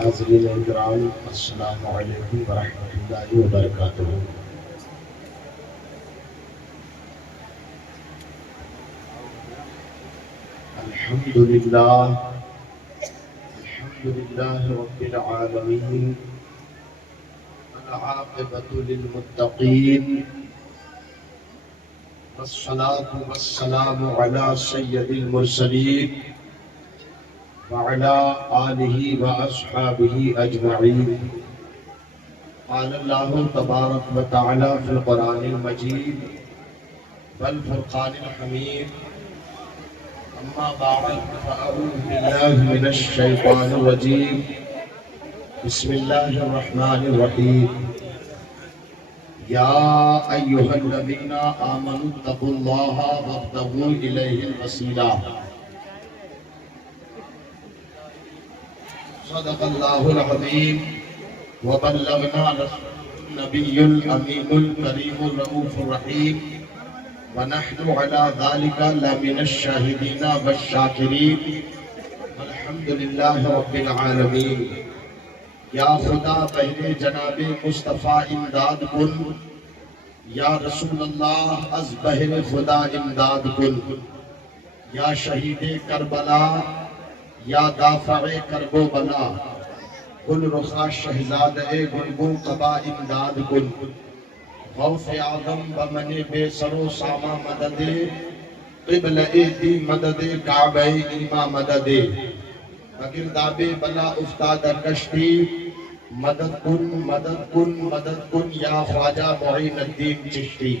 حاضرین اکرام، السلام علیکم ورحمۃ اللہ وبرکاتہ۔ الحمد للہ رب العالمین، والعاقبۃ للمتقین، والصلاة والسلام علی سید المرسلین وعلى آلہ واصحابہ اجمعین۔ قال اللہ تبارک و تعالی فی القرآن المجید والفرقان الحمید، اما بعد فاعوذ باللہ من الشیطان الرجیم، بسم اللہ الرحمن الرحیم۔ یا ایہا الذین آمنوا اتقوا اللہ وابتغوا الیہ الوسیلہ۔ صدق اللہ العظیم وبلغنا رسول النبی الامین الکریم الرؤوف الرحیم، ونحن على ذلك لمن الشاہدین والشاکرین، والحمد للہ رب العالمین۔ یا خدا بہر جناب مصطفیٰ امداد کن، یا رسول اللہ از بہر خدا امداد کن۔ یا شہید کربلا، یا دافع کرب و بلا، گل رخا شہزاد گلگو قبا امداد کن۔ غوث اعظم بمن بے سر و ساما مدد، قبل ایدی مدد کعبہ ایما مدد۔ بگرداب بلا افتاد کشتی، مدد کن مدد کن مدد کن یا خواجہ معین الدین چشتی۔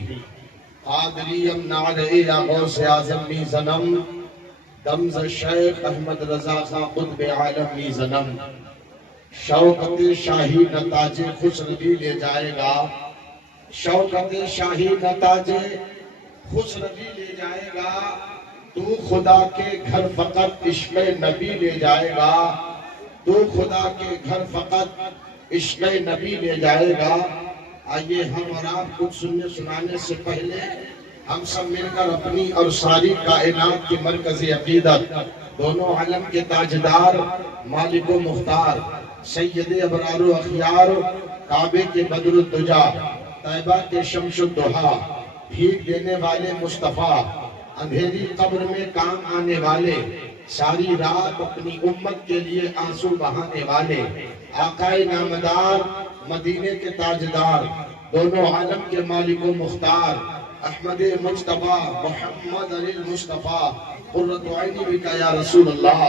قادریم نعرے یا غوث اعظم می زنم، دمز شیخ احمد رضا خان قطب عالم می زنم۔ شوکت شاہی نتاج خسروی لے جائے گا، شوکت شاہی نتاج خسروی لے جائے گا۔ تو خدا کے گھر فقط عشق نبی لے جائے گا، تو خدا کے گھر فقط عشق نبی لے جائے گا۔ آئیے ہم اور آپ کچھ سننے سنانے سے پہلے ہم سب مل کر اپنی اور ساری کائنات کی مرکزی عقیدت، دونوں عالم کے تاجدار، مالک و مختار، سید ابرار و اخیار، کعبے کے بدر الدجا، طیبہ کے شمس الدحا، بھیگ دینے والے مصطفیٰ، اندھیری قبر میں کام آنے والے، ساری رات اپنی امت کے لیے آنسو بہانے والے، آقائے نامدار، مدینے کے تاجدار، دونوں عالم کے مالک و مختار، احمد مجتبیٰ محمد علی المصطفیٰ، قرۃ عینی بکا یا رسول اللہ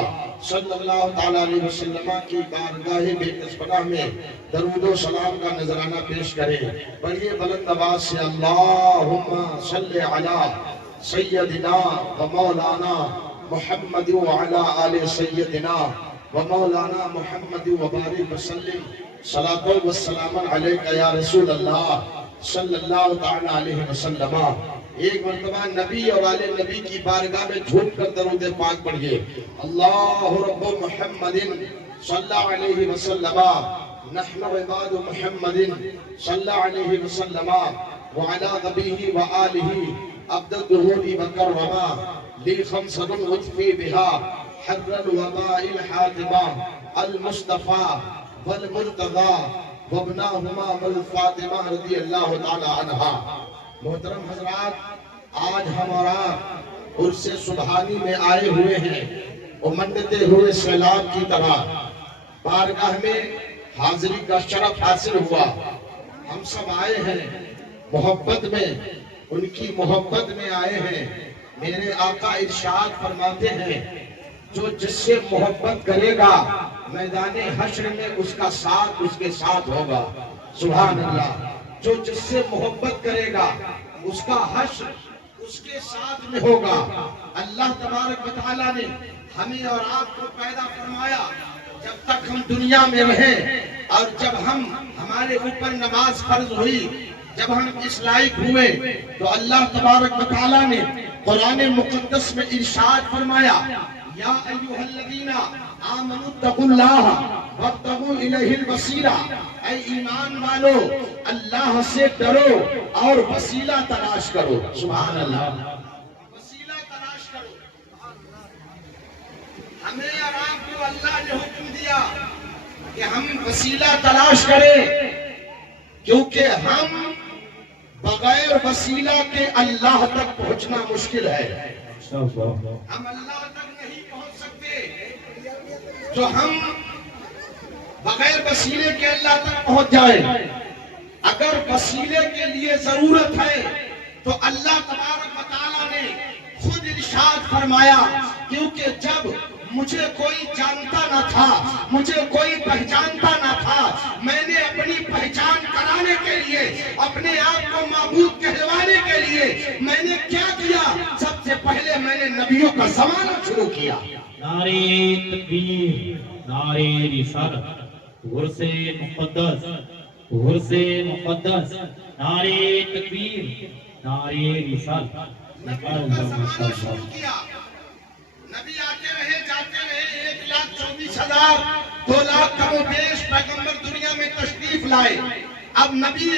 صلی اللہ تعالیٰ علیہ وسلم کی بارگاہ بے کسبگاہ میں درود و سلام کا نذرانہ پیش کریں۔ بڑی بلند آواز سے اللہم صلی علی سیدنا و مولانا محمد وعلی آل سیدنا و مولانا محمد وبارک وسلم، صلاۃ و سلام علیکہ یا رسول اللہ صلی اللہ تعالیٰ علیہ وسلم۔ ایک مرتبہ نبی اور آل نبی کی بارگاہ میں جھوم کر درود پاک پڑھئے۔ اللہ رب محمد صلی اللہ علیہ وسلم، نحن عباد محمد صلی اللہ علیہ وسلم، وعلی نبیہ وآلہ عبد الدہور وکرما، لی خمسۃ اطفی بہا حر الوباء الحاتمہ، المصطفیٰ والمرتضیٰ وابناہما والفاطمہ رضی اللہ تعالی عنہا۔ محترم حضرات، آج ہم اور آپ عرس سبحانی میں آئے ہوئے ہیں، امندتے ہوئے سیلاب کی طرح بارگاہ میں حاضری کا شرف حاصل ہوا۔ ہم سب آئے ہیں محبت میں، ان کی محبت میں آئے ہیں۔ میرے آقا ارشاد فرماتے ہیں، جو جس سے محبت کرے گا میدان حشر میں اس کا ساتھ اس کے ساتھ ہوگا۔ سبحان اللہ۔ جو جس سے محبت کرے گا اس کا حشر اس کے ساتھ میں ہوگا۔ اللہ تبارک و تعالیٰ نے ہمیں اور آپ کو پیدا فرمایا جب تک ہم دنیا میں رہیں، اور جب ہمارے اوپر نماز فرض ہوئی، جب ہم اس لائق ہوئے تو اللہ تبارک و تعالیٰ نے قرآن مقدس میں ارشاد فرمایا، یا ایھا الذین آمنوا اتقوا اللہ وابتغوا الیہ الوسیلہ، اے ایمان والو اللہ سے ڈرو اور وسیلہ تلاش کرو. سبحان اللہ. وسیلہ تلاش کرو. ہمیں اور آپ کو اللہ نے حکم دیا کہ ہم وسیلہ تلاش کریں، کیونکہ ہم بغیر وسیلہ کے اللہ تک پہنچنا مشکل ہے. ہم اللہ تک نہیں پہنچ سکتے. جو ہم بغیر وسیلے کے اللہ تک پہنچ جائیں. اگر وسیلے کے لیے ضرورت ہے تو اللہ تبارک و تعالیٰ نے خود ارشاد فرمایا، کیونکہ جب مجھے کوئی جانتا نہ تھا، مجھے کوئی پہچانتا نہ تھا، میں نے اپنی پہچان کرانے کے لیے، اپنے آپ کو معبود کہلوانے کے لیے میں نے کیا کیا؟ سب سے پہلے میں نے نبیوں کا زمانہ شروع کیا. نعرہ تکبیر، نعرہ رسالت، عرص مقدس، عرص مقدس، نعرہ تکبیر، نعرہ رسالت. نبیوں کا زمانہ شروع کیا. نبی آتے رہے جاتے رہے. 1,24,000 2,00,000 کم و بیش پیغمبر دنیا میں تشریف لائے. اب نبی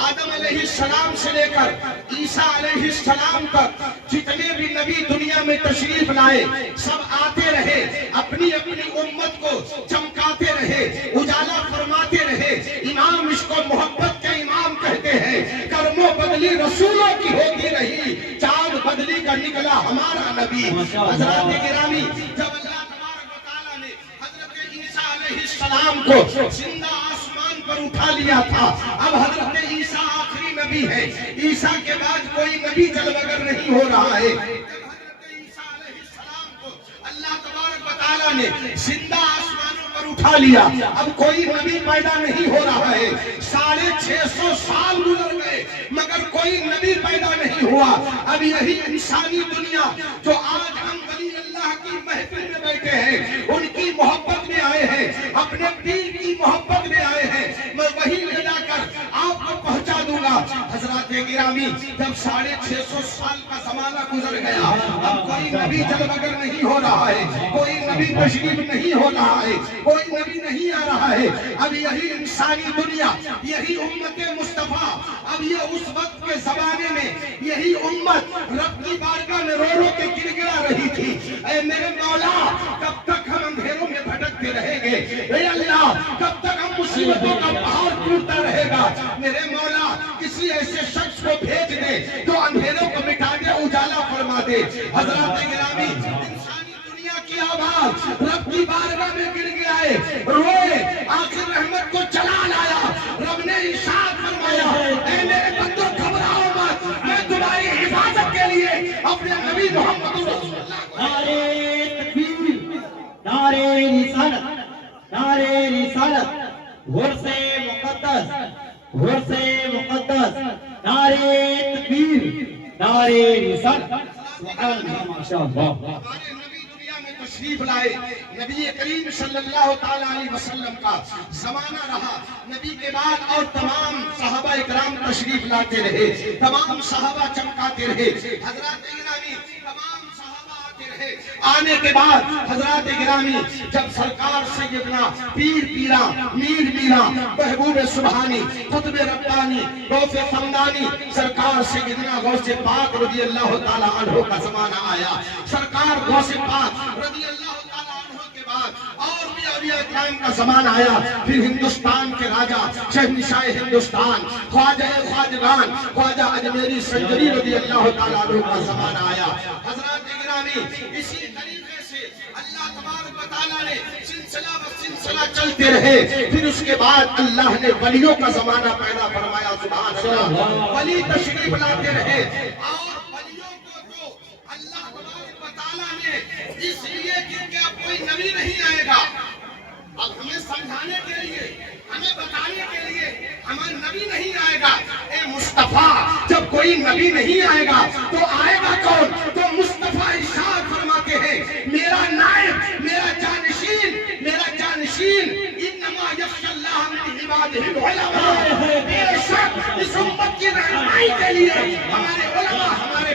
آدم علیہ السلام سے لے کر عیسیٰ علیہ السلام تک جتنے بھی نبی دنیا میں تشریف لائے سب آتے رہے، اپنی اپنی امت کو چمکاتے رہے، اجالا فرماتے رہے. امام اس کو محبت کے امام کہتے ہیں. کرموں بدلی رسولوں کی ہوتی رہی، چاند بدلی کا نکلا ہمارا نبی. حضرات گرامی، جب اللہ تبارک و تعالیٰ نے حضرت عیسیٰ علیہ السلام کو زندہ آسمان پر اٹھا لیا تھا، اب حضرت عیسیٰ آخری نبی ہے. عیسیٰ کے بعد کوئی نبی جلوگر نہیں ہو رہا ہے. جب حضرت عیسیٰ علیہ السلام کو اللہ تبارک و تعالیٰ نے زندہ آسمانوں پر اٹھا لیا، اب کوئی نبی پیدا نہیں ہو رہا ہے. 650 سال گزر گئے مگر کوئی نبی پیدا نہیں ہوا. اب یہی انسانی دنیا جو آج ہم ولی اللہ کی محفل میں بیٹھے ہیں، ان کی محبت میں آئے ہیں، اپنے پیر کی محبت میں آئے ہیں، میں وہی لے جا کر آپ کو پہنچا دوں گا. حضرات گرامی، جب 650 سال کا زمانہ گزر گیا، اب کوئی نبی جلوگر نہیں ہو رہا ہے، کوئی نبی تشریف نہیں ہو رہا ہے، کوئی نبی نہیں آ رہا ہے. اب یہی انسانی دنیا، یہی امت مصطفیٰ، اب یہ اس وقت کے زمانے میں یہی امت رب کی بارگاہ میں رو رو کے گڑگڑا رہی تھی. اے میرے مولا، کب تک ہم اندھیروں میں بھٹکتے رہیں گے؟ اے اللہ، کب تک ہم مصیبتوں کا پہاڑ ٹوٹتا رہے گا؟ میرے مولا، کسی ایسے شخص کو بھیج دے جو اندھیروں کو مٹا دے، اجالا فرما دے. حضرات گرامی، انسانی دنیا کی آواز رب کی بارگاہ میں گڑگڑائے، روئے، آخر رحمت کو چلا لایا. رب نے ارشاد فرمایا، اے میرے بندو گھبراؤ مت، میں تمہاری حفاظت کے لیے اپنے نبی محمد رسول اللہ کو. نعرہ تکبیر، نعرہ رسالت، نعرہ رسالت، عرص مقدس، عرص مقدس، نعرہ تکبیر، نعرہ رسالت. سبحان اللہ، ماشاءاللہ. ہمارے نبی دنیا میں تشریف لائے. نبی کریم صلی اللہ تعالیٰ علیہ وسلم کا زمانہ رہا. نبی کے بعد اور تمام صحابہ اکرام تشریف لاتے رہے، تمام صحابہ چمکاتے رہے. حضرات گرامی، تمام صحابہ آتے رہے. آنے کے بعد حضرات گرامی، جب سرکار سیدنا پیر پیرا، میر میرا، محبوب سبحانی، قطب ربانی، غوث خمدانی، سرکار سیدنا غوث پاک رضی اللہ تعالیٰ عنہ کا زمانہ آیا. سرکار غوث پاک رضی اللہ تعالیٰ عنہ کے بعد اور بھی اولیاء اکرام کا زمانہ آیا. پھر ہندوستان کے راجہ، شہنشاہ ہندوستان، خواجہ خواجگان، خواجہ اجمیری سنجری رضی اللہ تعالیٰ عنہ کا زمانہ آیا. حضرات گرامی، اسی طریقے سے اللہ تبارک و تعالیٰ نے سلسلہ سلسلہ چلتے رہے. پھر اس کے بعد اللہ نے ولیوں کا زمانہ پیدا فرمایا. سبحان اللہ. ولی تشریف لاتے رہے، اور ولیوں کو تو اللہ تبارک و تعالیٰ نے اس لیے کیونکہ اب کوئی نبی نہیں آئے گا، اب ہمیں سمجھانے کے لیے، ہمیں بتانے کے لیے ہمارا نبی نہیں آئے گا. اے مصطفیٰ، جب کوئی نبی نہیں آئے گا تو آئے گا کون؟ تو مصطفیٰ ارشاد فرماتے ہیں، میرا نائب، میرا جانشین، میرا جانشین، انما یخشی اللہ من عبادہ العلماء. بے شک اس امت کی رہنمائی کے لیے ہمارے علماء، ہمارے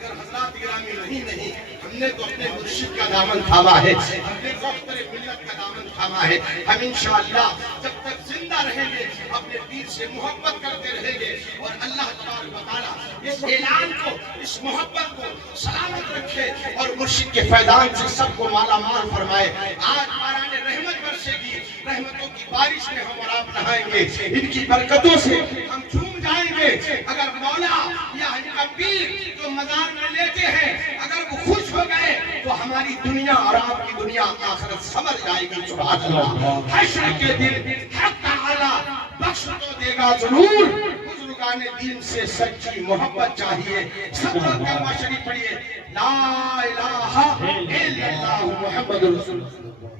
اگر حضرات گرامی نہیں ہم نے تو اپنے مرشد کا دامن تھاما ہے، ہم نے تو اپنے ملت کا دامن تھاما ہے. ہم انشاءاللہ جب تک زندہ رہیں گے اپنے دین سے محبت کرتے رہیں گے، اور اللہ تبارک و تعالیٰ اس اعلان کو، اس محبت کو سلامت رکھے اور مرشد کے فیضان سے سب کو مالا مال فرمائے. آج باران رحمت برسے گی، رحمتوں کی بارش میں ہم اور آپ نہائیں گے، ان کی برکتوں سے ہم جھوم جائیں گے. اگر مولا یا ان کا پیر جو مزار میں لیتے ہیں اگر وہ خوش ہو گئے تو ہماری دنیا اور آپ کی دنیا آخرت سمجھ جائے گی. سبحان اللہ. حشر کے دن حق تعالی بخش تو دے گا ضرور. بزرگان دین سے سچی محبت چاہیے. سب لوگ کلمہ شریف پڑھیے، لا الہ الا اللہ محمد رسول اللہ.